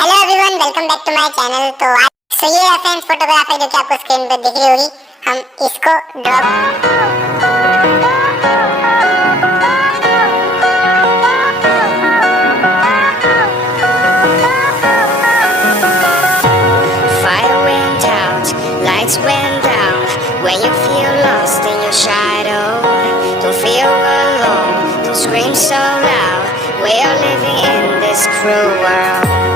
Hello everyone, welcome back to my channel. तो आज ये है फ्रेंड्स फोटोग्राफ है जो कि आपको स्क्रीन पर दिख रही होगी। हम इसको drop went down when you feel lost in your shadow. Don't feel alone, don't scream so loud. We are living in this cruel world.